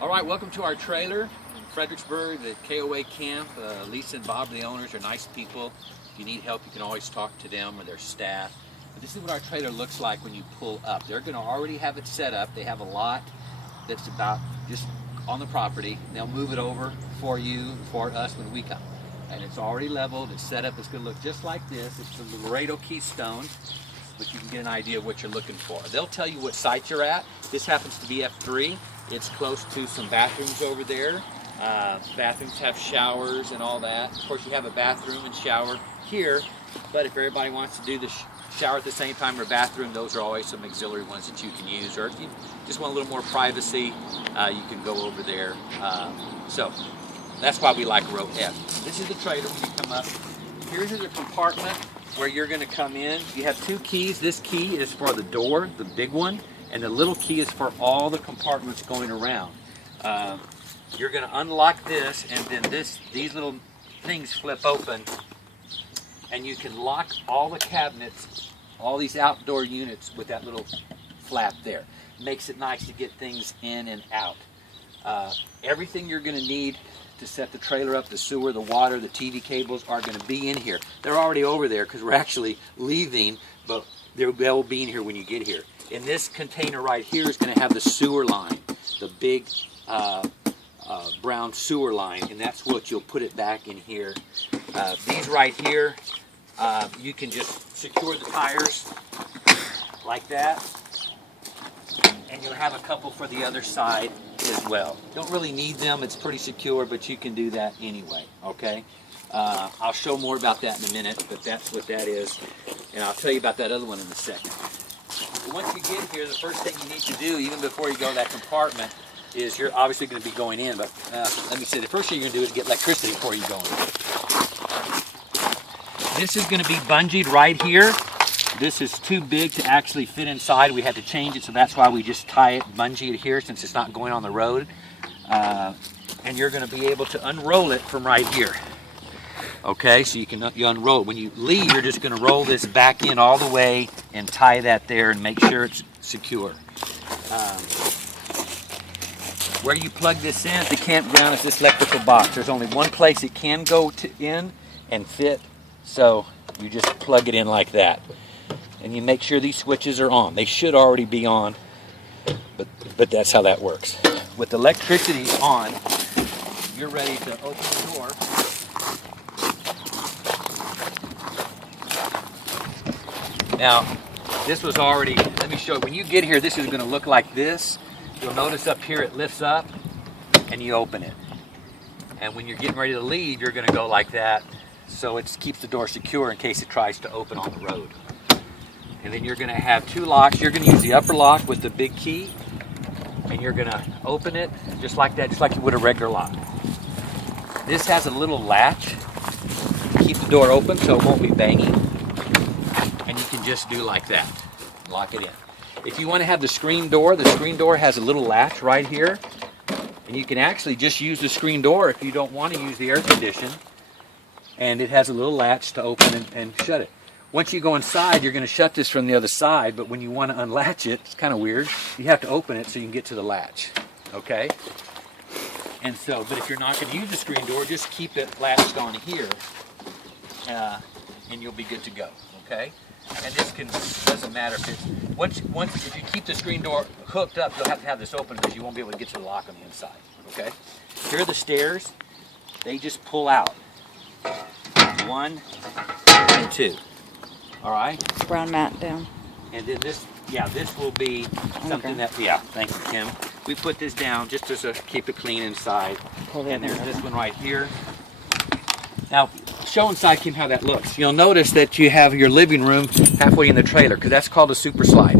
All right, welcome to our trailer in Fredericksburg, the KOA camp. Lisa and Bob, the owners, are nice people. If you need help, you can always talk to them or their staff. But this is what our trailer looks like when you pull up. They're going to already have it set up. They have a lot that's about just on the property. They'll move it over for you, for us when we come. And it's already leveled, it's set up, it's going to look just like this. It's the Laredo Keystone, but you can get an idea of what you're looking for. They'll tell you what site you're at. This happens to be F3. It's close to some bathrooms over there. Bathrooms have showers and all that. Of course, you have a bathroom and shower here, but if everybody wants to do the shower at the same time or bathroom, those are always some auxiliary ones that you can use. Or if you just want a little more privacy, you can go over there. So that's why we like row F. This is the trailer when you come up. Here's the compartment where you're going to come in. You have two keys. This key is for the door, the big one, and the little key is for all the compartments going around. You're going to unlock this, and then these little things flip open, and you can lock all the cabinets, all these outdoor units with that little flap there. Makes it nice to get things in and out. Everything you're going to need to set the trailer up, the sewer, the water, the TV cables are going to be in here. They're already over there because we're actually leaving, but they'll be in here when you get here. In this container right here is going to have the sewer line, the big brown sewer line, and that's what you'll put it back in here. These right here, you can just secure the tires like that, and you'll have a couple for the other side as well. Don't really need them, it's pretty secure, but you can do that anyway, okay? I'll show more about that in a minute, but that's what that is, and I'll tell you about that other one in a second. Once you get here, the first thing you need to do, even before you go to that compartment, is you're obviously going to be going in, but let me say, the first thing you're going to do is get electricity before you go in. This is going to be bungeed right here. This is too big to actually fit inside. We had to change it, so that's why we just tie it, bungee it here, since it's not going on the road. And you're going to be able to unroll it from right here. Okay, so you unroll it. When you leave, you're just going to roll this back in all the way and tie that there and make sure it's secure. Where you plug this in at the campground is this electrical box. There's only one place it can go in and fit, so you just plug it in like that. And you make sure these switches are on. They should already be on, but that's how that works. With electricity on, you're ready to open the door. Now, this was already, let me show you. When you get here, this is going to look like this. You'll notice up here it lifts up and you open it. And when you're getting ready to leave, you're going to go like that, so it keeps the door secure in case it tries to open on the road. And then you're going to have two locks. You're going to use the upper lock with the big key, and you're going to open it just like that, just like you would a regular lock. This has a little latch to keep the door open so it won't be banging. And you can just do like that, lock it in. If you want to have the screen door has a little latch right here, and you can actually just use the screen door if you don't want to use the air condition, and it has a little latch to open and shut it. Once you go inside, you're going to shut this from the other side, but when you want to unlatch it, it's kind of weird, you have to open it so you can get to the latch, okay? And so, but if you're not going to use the screen door, just keep it latched on here, and you'll be good to go, okay? And this doesn't matter if it's, if you keep the screen door hooked up, you'll have to have this open because you won't be able to get to the lock on the inside, okay? Here are the stairs. They just pull out. 1 and 2. All right? Brown mat down. And then this will be something that, thank you, Kim. We put this down just to keep it clean inside. And there's this one right here. Now, show inside, Kim, how that looks. You'll notice that you have your living room halfway in the trailer, because that's called a super slide.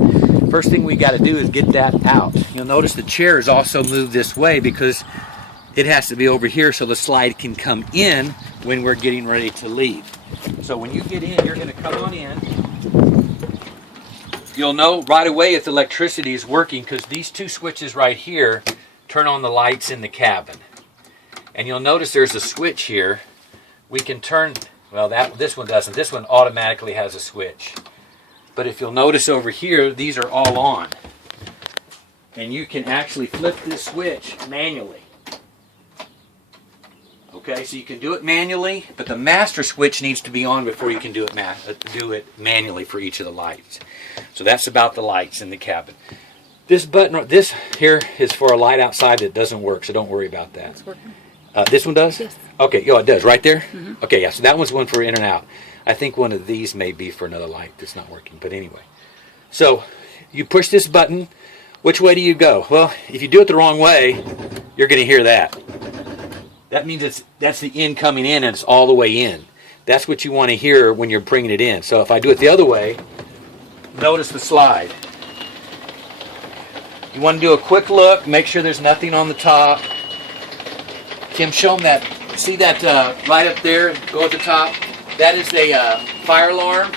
First thing we got to do is get that out. You'll notice the chair is also moved this way because it has to be over here so the slide can come in when we're getting ready to leave. So when you get in, you're going to come on in. You'll know right away if the electricity is working because these two switches right here turn on the lights in the cabin. And you'll notice there's a switch here. We can turn, well, this one doesn't. This one automatically has a switch. But if you'll notice over here, these are all on. and you can actually flip this switch manually. Okay, so you can do it manually, but the master switch needs to be on before you can do it manually for each of the lights. So that's about the lights in the cabin. This button, this here is for a light outside that doesn't work, so don't worry about that. It's working. This one does? Yes. Okay, it does, right there? Mm-hmm. Okay, yeah, so that one's one for in and out. I think one of these may be for another light that's not working, but anyway. So you push this button. Which way do you go? Well, if you do it the wrong way, you're going to hear that. That means that's the in coming in, and it's all the way in. That's what you want to hear when you're bringing it in. So if I do it the other way, notice the slide. You want to do a quick look, make sure there's nothing on the top. Kim, show them that. See that light up there? Go at the top. That is a fire alarm.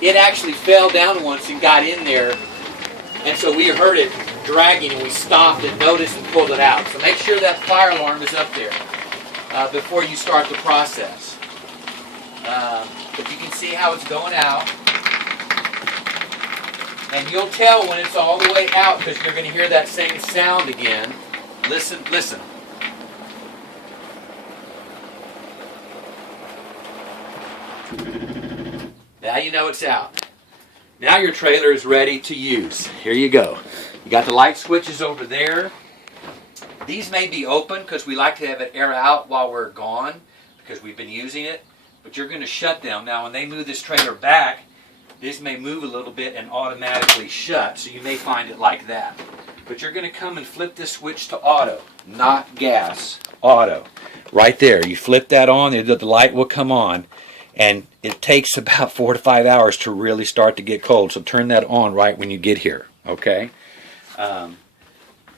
It actually fell down once and got in there, and so we heard it dragging, and we stopped and noticed and pulled it out. So make sure that fire alarm is up there before you start the process. But you can see how it's going out. And you'll tell when it's all the way out because you're going to hear that same sound again. Listen, listen. Now you know it's out. Now your trailer is ready to use. Here you go. You got the light switches over there. These may be open because we like to have it air out while we're gone because we've been using it. But you're going to shut them. Now when they move this trailer back, this may move a little bit and automatically shut, so you may find it like that. But you're going to come and flip this switch to auto, not gas, auto. Right there, you flip that on, the light will come on, and it takes about 4 to 5 hours to really start to get cold, so turn that on right when you get here, okay? And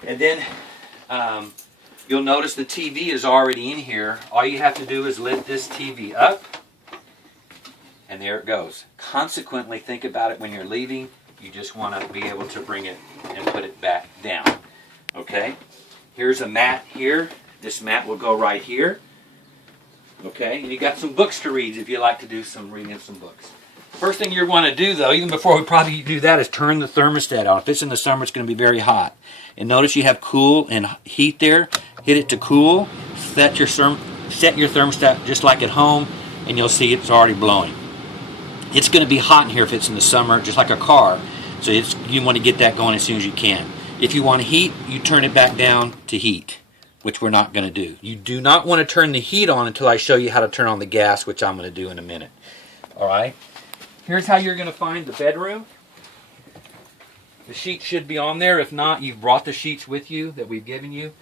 then you'll notice the TV is already in here. All you have to do is lift this TV up, and there it goes. Consequently, think about it when you're leaving. You just want to be able to bring it and put it back down. Okay? Here's a mat here. This mat will go right here. Okay? And you got some books to read if you like to do some reading of some books. First thing you want to do, though, even before we probably do that, is turn the thermostat on. If it's in the summer, it's going to be very hot. And notice you have cool and heat there. Hit it to cool. Set your thermostat just like at home, and you'll see it's already blowing. It's going to be hot in here if it's in the summer, just like a car. So you want to get that going as soon as you can. If you want to heat, you turn it back down to heat, which we're not going to do. You do not want to turn the heat on until I show you how to turn on the gas, which I'm going to do in a minute. All right? Here's how you're going to find the bedroom. The sheet should be on there. If not, you've brought the sheets with you that we've given you.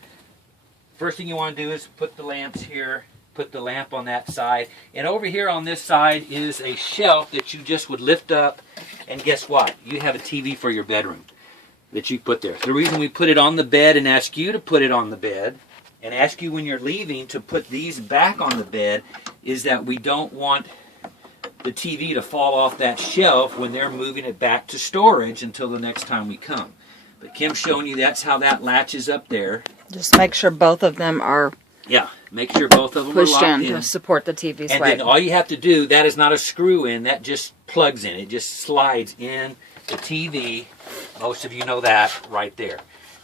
First thing you want to do is put the lamps here. Put the lamp on that side. And over here on this side is a shelf that you just would lift up. And guess what? You have a TV for your bedroom that you put there. The reason we put it on the bed and ask you to put it on the bed and ask you when you're leaving to put these back on the bed is that we don't want the TV to fall off that shelf when they're moving it back to storage until the next time we come. But Kim's showing you that's how that latches up there. Just make sure both of them are make sure both of them are pushed locked in to support the TV's and weight. then all you have to do, that is not a screw in, that just plugs in. It just slides in the TV. Most of you know that right there.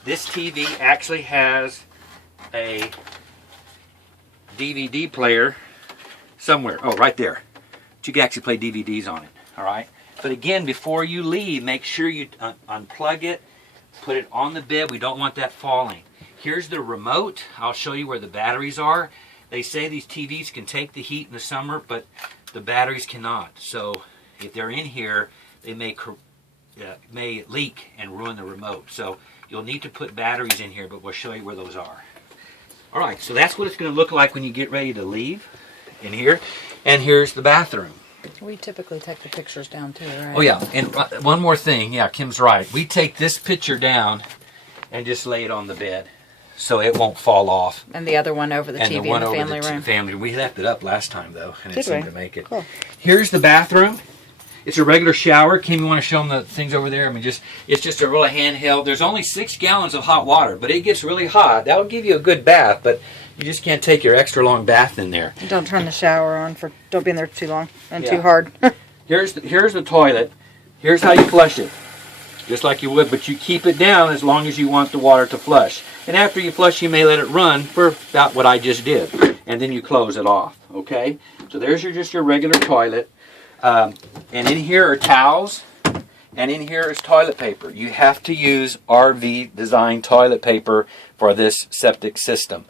This TV actually has a DVD player somewhere. Oh, right there. But you can actually play DVDs on it. All right. But again, before you leave, make sure you unplug it, put it on the bed. We don't want that falling. Here's the remote. I'll show you where the batteries are. They say these TVs can take the heat in the summer, but the batteries cannot. So if they're in here, they may leak and ruin the remote. So you'll need to put batteries in here, but we'll show you where those are. All right, so that's what it's going to look like when you get ready to leave in here. And here's the bathroom. We typically take the pictures down too, right? Oh yeah, and one more thing. Yeah, Kim's right. We take this picture down and just lay it on the bed so it won't fall off. And the other one over the TV in the family room. Family. We left it up last time though, and it seemed to make it. Cool. Here's the bathroom. It's a regular shower. Kim, you want to show them the things over there? I mean, it's just a really handheld. There's only 6 gallons of hot water, but it gets really hot. That will give you a good bath, but you just can't take your extra long bath in there. Don't turn the shower on don't be in there too long and too hard. Here's the toilet. Here's how you flush it. just like you would, but you keep it down as long as you want the water to flush. And after you flush, you may let it run for about what I just did, and then you close it off. Okay, so there's just your regular toilet, and in here are towels, and in here is toilet paper. You have to use RV design toilet paper for this septic system.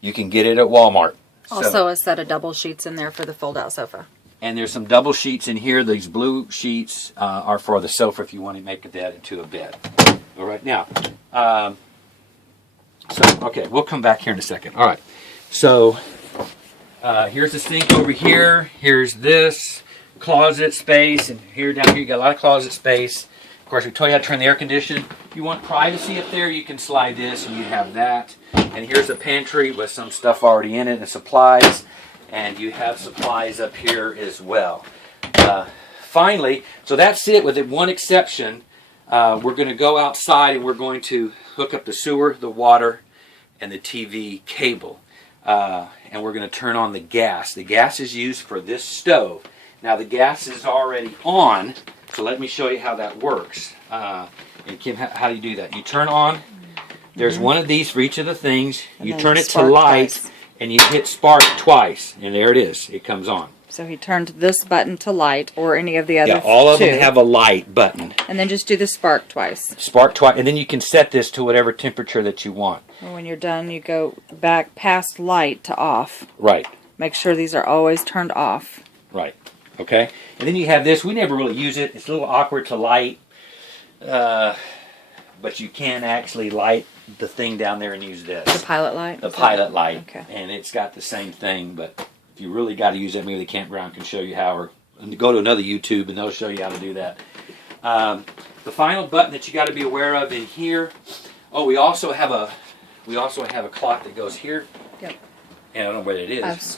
You can get it at Walmart. Also, a set of double sheets in there for the fold-out sofa. And there's some double sheets in here. These blue sheets are for the sofa if you want to make that into a bed. All right, now, okay, we'll come back here in a second. All right, so here's the sink over here. Here's this closet space, and here down here you got a lot of closet space. Of course, we told you how to turn the air conditioner. If you want privacy up there, you can slide this, and you have that. And here's a pantry with some stuff already in it and supplies. And you have supplies up here as well. Finally, so that's it with one exception. We're going to go outside and we're going to hook up the sewer, the water, and the TV cable. And we're going to turn on the gas. The gas is used for this stove. Now the gas is already on, so let me show you how that works. And Kim, how do you do that? You turn on, there's one of these for each of the things. You turn it to light, and you hit spark twice, and there it is. It comes on. So he turned this button to light, or any of the other Yeah, all of them have a light button. And then just do the spark twice. Spark twice, and then you can set this to whatever temperature that you want. And when you're done, you go back past light to off. Right. Make sure these are always turned off. Right. Okay. And then you have this. We never really use it. It's a little awkward to light, but you can actually light the thing down there and use this. The pilot light? The pilot light. Okay. And it's got the same thing, but if you really got to use that, maybe the campground can show you how, or go to another YouTube and they'll show you how to do that. The final button that you got to be aware of in here. Oh, we also have a clock that goes here. Yep. And I don't know where it is.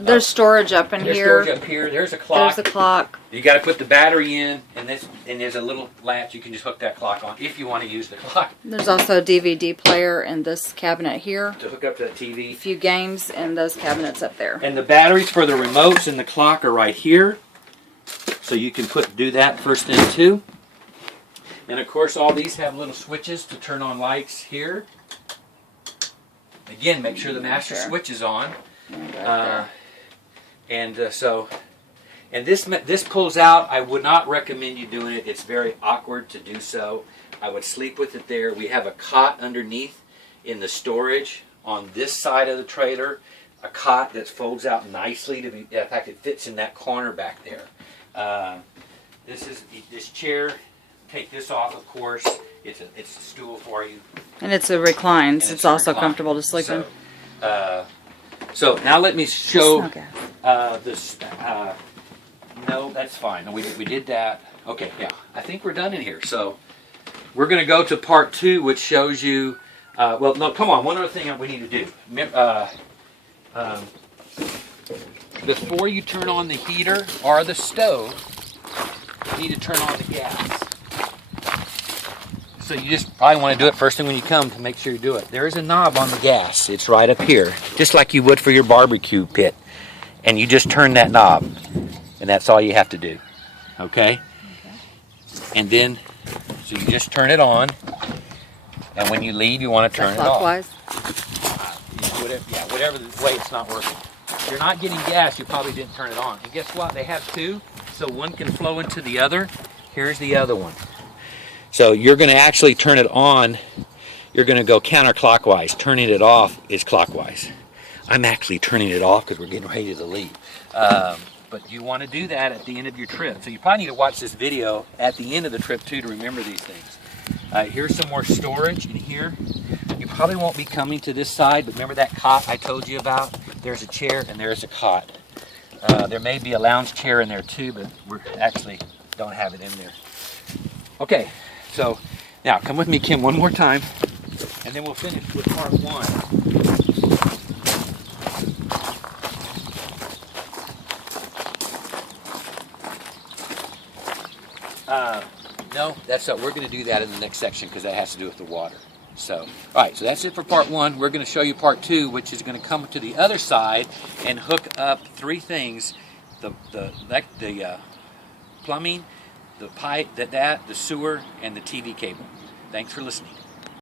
There's storage up in There's here. storage up here. There's a clock. There's a clock. You got to put the battery in, and there's a little latch. You can just hook that clock on if you want to use the clock. There's also a DVD player in this cabinet here. To hook up to that TV. A few games in those cabinets up there. And the batteries for the remotes and the clock are right here. So you can do that first thing too. And of course all these have little switches to turn on lights here. Again, make sure the master switch is on. And this pulls out. I would not recommend you doing it. It's very awkward to do so. I would sleep with it there. We have a cot underneath in the storage on this side of the trailer. A cot that folds out nicely. In fact, it fits in that corner back there. This chair. Take this off, of course. It's a stool for you. And it's a reclines. It's also comfortable to sleep in. So now let me show Okay. this. No, that's fine. No, we did that. Okay, yeah. I think we're done in here. So we're going to go to part 2, which shows you. Well, no, come on. One other thing we need to do. Before you turn on the heater or the stove, you need to turn on the gas. So you just probably want to do it first thing when you come to make sure you do it. There is a knob on the gas. It's right up here, just like you would for your barbecue pit. And you just turn that knob, and that's all you have to do. Okay? And then, so you just turn it on, and when you leave, you want to turn it off. Clockwise? Whatever the way it's not working. If you're not getting gas, you probably didn't turn it on. And guess what? They have two, so one can flow into the other. Here's the other one. So you're going to actually turn it on. You're going to go counterclockwise. Turning it off is clockwise. I'm actually turning it off because we're getting ready to leave. But you want to do that at the end of your trip. So you probably need to watch this video at the end of the trip too to remember these things. Here's some more storage in here. You probably won't be coming to this side, but remember that cot I told you about? There's a chair and there's a cot. There may be a lounge chair in there too, but we actually don't have it in there. Okay. So, now, come with me, Kim, one more time, and then we'll finish with part 1. No, we're going to do that in the next section because that has to do with the water. So, all right, so that's it for part 1. We're going to show you part 2, which is going to come to the other side and hook up 3 things: the plumbing, the pipe, the sewer, and the TV cable. Thanks for listening.